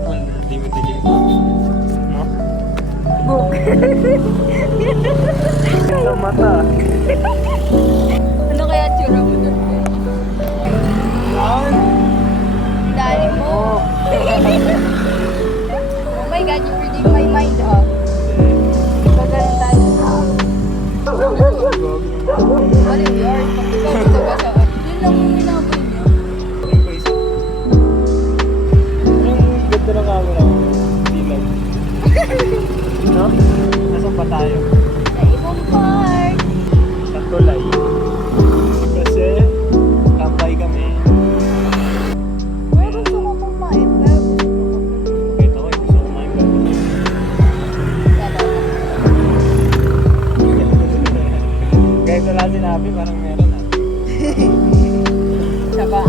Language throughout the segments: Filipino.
cellphone, hindi mo dilim. No? Book. Ang mata. Ano kaya tsura mo doon? Yan. Dali mo. Oh my God, you're reading my mind, ah. Diba ganun tayo? What is yours? Ikaw dito ba sa... Yun lang yung minaboy niya. Anong ganda ng camera ko? Dilag. No? Nasaan pa tayo? Sa ibang park. Sa tulay. Kasi tambay kami. Ay, gusto ko kumain. Pero gusto ko Kahit ako gusto ko kumain ka. Kahit wala sinabi, parang meron ah. Saba,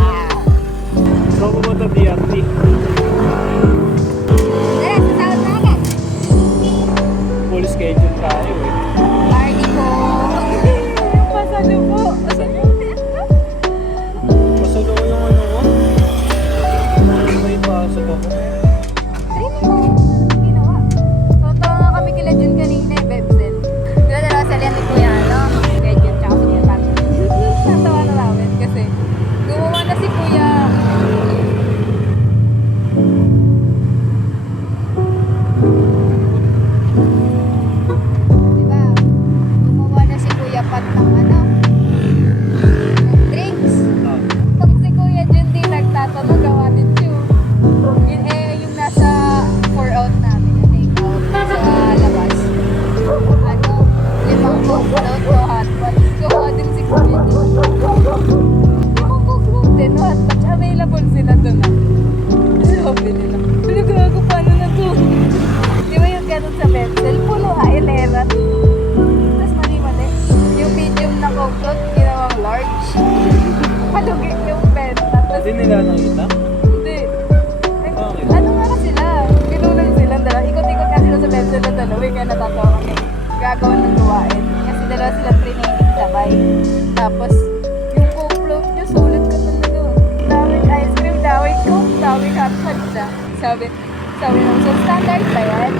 So pumunta DRT. sasawad na agad. Full schedule tayo eh. Party po. Pasado po. Pasalo ko yung ano ko. May pasok ako. Training mo. Ginawa. Totoo nga kami kila Jun kanina eh, Bebsel. Diba dalawa sa liyan ni Kuya, no? Kaya Jun tsaka si Kuya Pat. Natawa na namin kasi gumawa na si Kuya. Diba? Gumawa na si Kuya Pat ng ano? Ng drinks. Ah, Tapos si Kuya Jun din nagtatanong gawa din siya. Yun yung nasa 4 out namin, yung take out sa labas. Ano, 5 coke daw to hot pots. Gawa din si Kuya Jun. 5 coke daw din, hot pots. Available sila doon ah. Sabi nila, ano gago, paano na to? Di ba yung ganun sa Bebsel? Puno hilera. Tapos mali-mali. Yung medium na coke float, ginawang large. Palugi yung benta. Tapos hindi nila nakita? hindi. Ay, Bakit? ano nga na sila? Pinunan silang dalawa. Ikot-ikot nga sila sa Bebsel na dalawa. Kaya natatawa kami. Gagawin ng gawain. Kasi dalawa sila training sabay. Tapos, yung coke float nyo, sulit ka talaga. Daming ice cream, daming coke, daming hot fudge siya. Sabi naman, so standard ba yan?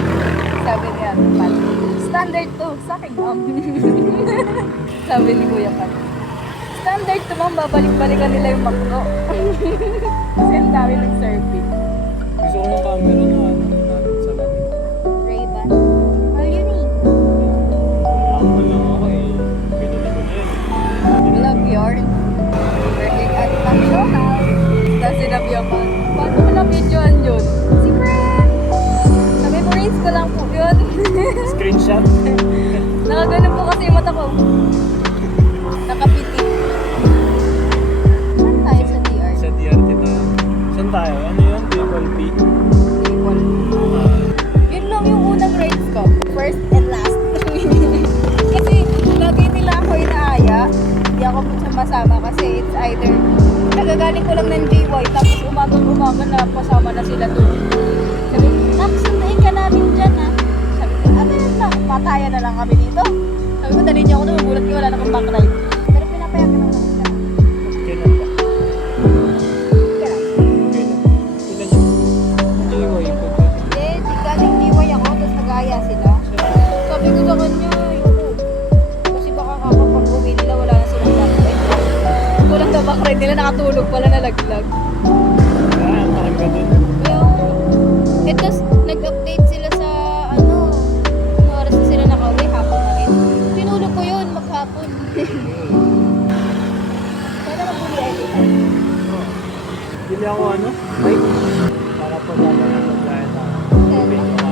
Sabi niya, Pat, standard to, sa akin ma'am. Sabi ni Kuya Pat, standard to ma'am, babalik-balikan nila yung makro. Kasi ang dami nag-serving. Gusto ko yung camera na ano, natin sa labi. Ray-Ban? All you need. Ako lang ako eh. Pinili ko na yun. Love yarn. Working at McDonald's. Tapos sinabi ako, paano mo na-videoan yun? Secret! Sabi ko, raise ko lang po yun. Screenshot? Nakaganon po kasi yung mata ko. Nakapiti. Saan tayo sa DR? Sa DRT tayo. Saan tayo? Ano yun? Triple P? Table. Yun lang yung unang rides ko. First and last. Kasi lagi nila ako inaaya. Hindi ako masama kasi it's either nagagaling ko lang ng JY tapos umaga na pasama na sila doon. Sabi, sundain ka namin dyan ha. Sabi ko, ano yun na? Patayan na lang kami dito. Sabi ko, dali niyo ako doon. Magulat ko, wala na akong backride. Pero pinapayagan naman ako siya. Kailan ba? Kaya lang. Kailan? Kailan yun? JY po ba? Hindi, galing JY ako tapos nag-aaya sila. Sabi ko sa kanya, ayoko. Kasi baka kapag uwi nila, wala na silang backride. Kulang na backride nila, nakatulog pala nalaglag. Ah, parang ka dun. Eh, tapos nag-update sila sa ano, ano oras na sila nakauwi, hapon na rin. Tinulog ko yun, maghapon. Sana mabuli editan. Bili ako ano? Bike. Para po dapat yung paglayan na. Video ka.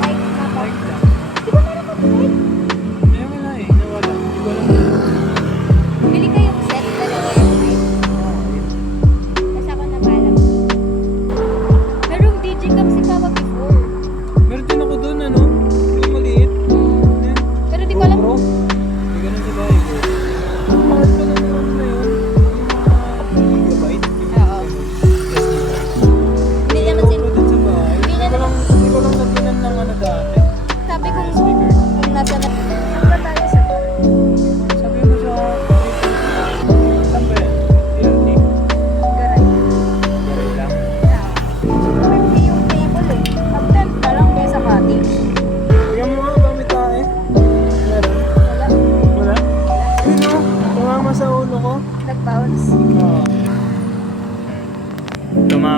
Ay, napa. Bike lang. Di ba meron ka bike? Eh, wala eh. Nawala. Hindi ko alam. Bili kayong set, dalawa yung bike. Tapos ako na balam. Merong digicam si Papa before. Meron din ako dun ano? Yung maliit. Yan. Pero di ko alam. GoPro. Hindi ganun sa bahay ko. Ang mahal pa na meron na yun. Yung mga gigabyte. Oo. Hindi naman sin... GoPro din sa bahay. Hindi na naman. Hindi ko lang naginan ng ano dati. Sabi ko, Speaker. kung nasa na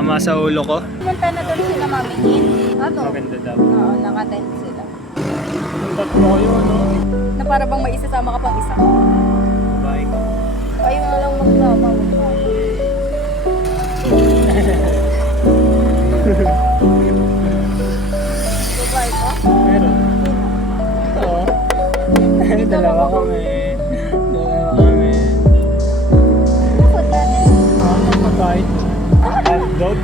Tumama sa ulo ko. Pumunta na doon sila mamingin. Ano? Maganda daw. Oo, nakatent sila. Yung tatlo kayo, ano? Na para bang may isasama ka pang isa. Bye ko. Ayaw na lang magsama. Babae ko? Meron. Ito. Dalawa kami. Dalawa kami. Nakot natin. Ano pagkain? Hot dog?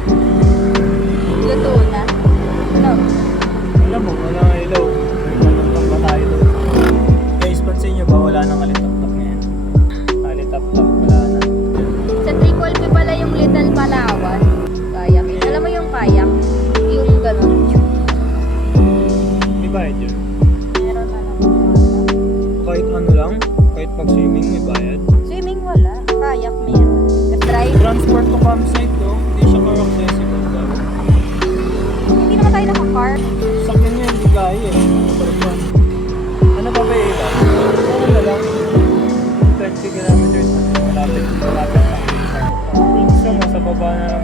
Luto na. No. Alam mo, walang ilaw. May kalutang ba tayo doon? Guys, pansin nyo ba? Wala nang alitap-tap ngayon. Alitap-tap, wala na. Sa Tricolp pala yung Little Palawan. Kayak. Alam mo yung kayak? Yung gano'n. May bayad yun. Meron na lang. Kahit ano lang, kahit pag-swimming may bayad. Swimming wala. Kayak meron. Drive. Transport to campsite to, hindi siya car-accessible daw. Hindi naman tayo naka-car. Sakyan niya, hindi kaya eh. Sorry. Ano pa ba eh? Ano na lang? 20 kilometers na. Malapit lang. Minsan, nasa baba na lang